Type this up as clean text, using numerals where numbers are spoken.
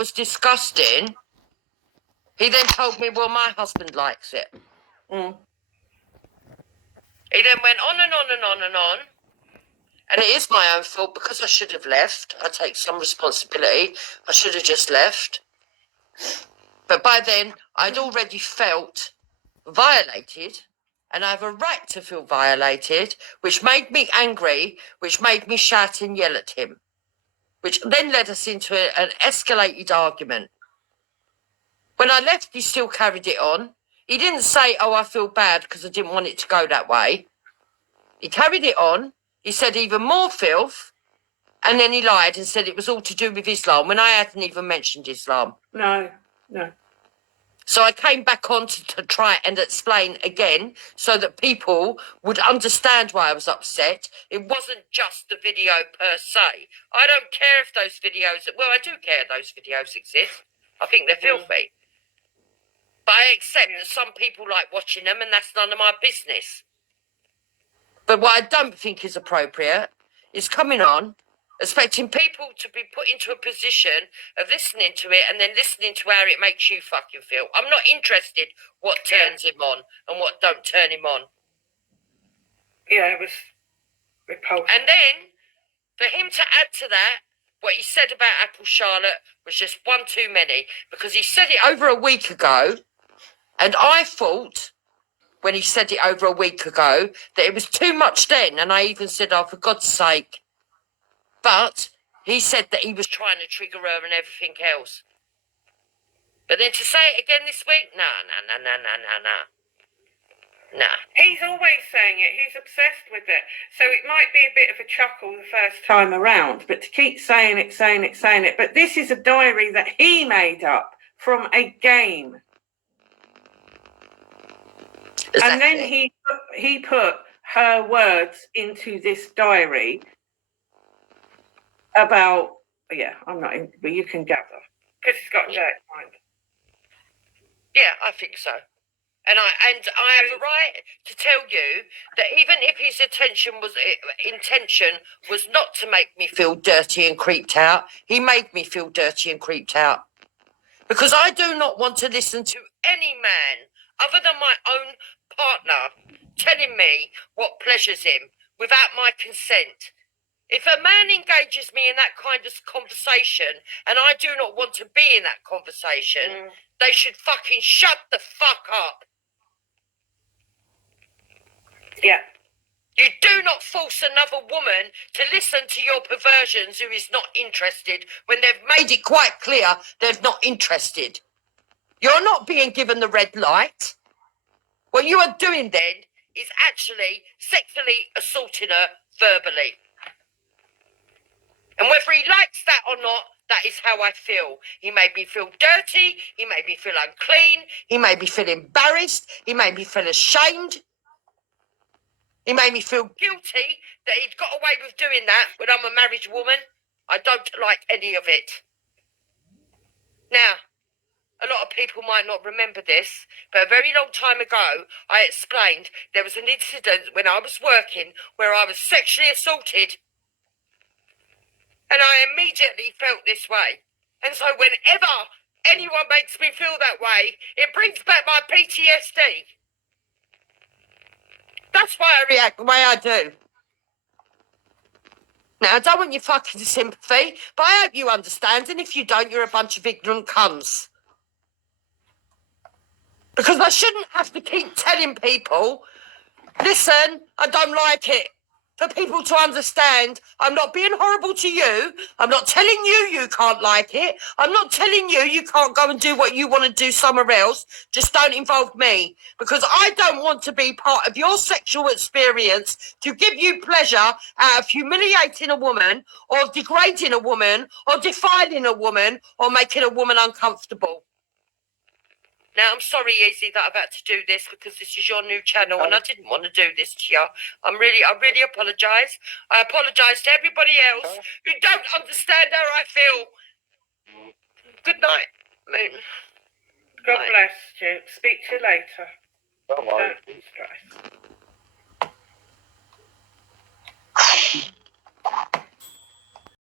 was disgusting, he then told me, well, my husband likes it. Mm. He then went on and on and on and on. And it is my own fault because I should have left. I take some responsibility. I should have just left. But by then, I'd already felt violated, and I have a right to feel violated, which made me angry, which made me shout and yell at him, which then led us into an escalated argument. When I left, he still carried it on. He didn't say, oh, I feel bad because I didn't want it to go that way. He carried it on. He said even more filth. And then he lied and said it was all to do with Islam when I hadn't even mentioned Islam. No. So I came back on to try and explain again so that people would understand why I was upset. It wasn't just the video per se. I don't care if those videos, well, I do care those videos exist. I think they're filthy. But I accept that some people like watching them and that's none of my business. But what I don't think is appropriate is coming on, expecting people to be put into a position of listening to it and then listening to how it makes you fucking feel. I'm not interested what turns him on and what don't turn him on. Yeah, it was repulsive. And then, for him to add to that, what he said about Apple Charlotte was just one too many, because he said it over a week ago, and I thought, when he said it over a week ago, that it was too much then, and I even said, oh, for God's sake. But he said that he was trying to trigger her and everything else. But then to say it again this week, nah. He's always saying it. He's obsessed with it. So it might be a bit of a chuckle the first time around, but to keep saying it. But this is a diary that he made up from a game. Exactly. And then he put her words into this diary about, I'm not in, but you can gather. Because he's got a dirty mind. Yeah, I think so. And I have a right to tell you that even if his intention was not to make me feel dirty and creeped out, he made me feel dirty and creeped out. Because I do not want to listen to any man other than my own partner telling me what pleasures him without my consent. If a man engages me in that kind of conversation and I do not want to be in that conversation, they should fucking shut the fuck up. Yeah. You do not force another woman to listen to your perversions who is not interested when they've made it quite clear they're not interested. You're not being given the red light. What you are doing then is actually sexually assaulting her verbally. And whether he likes that or not, that is how I feel. He made me feel dirty. He made me feel unclean. He made me feel embarrassed. He made me feel ashamed. He made me feel guilty that he'd got away with doing that when I'm a married woman. I don't like any of it. Now, a lot of people might not remember this, but a very long time ago, I explained there was an incident when I was working where I was sexually assaulted. And I immediately felt this way. And so whenever anyone makes me feel that way, it brings back my PTSD. That's why I react the way I do. Now, I don't want your fucking sympathy, but I hope you understand, and if you don't, you're a bunch of ignorant cunts. Because I shouldn't have to keep telling people, listen, I don't like it. For people to understand, I'm not being horrible to you. I'm not telling you can't like it. I'm not telling you can't go and do what you want to do somewhere else. Just don't involve me. Because I don't want to be part of your sexual experience to give you pleasure out of humiliating a woman or degrading a woman or defiling a woman or making a woman uncomfortable. Now, I'm sorry, Yeezy, that I've had to do this because this is your new channel and I didn't want to do this to you. I really apologise. I apologise to everybody else who don't understand how I feel. Good night, Moon. God bless you. Speak to you later. Bye-bye. Don't stress.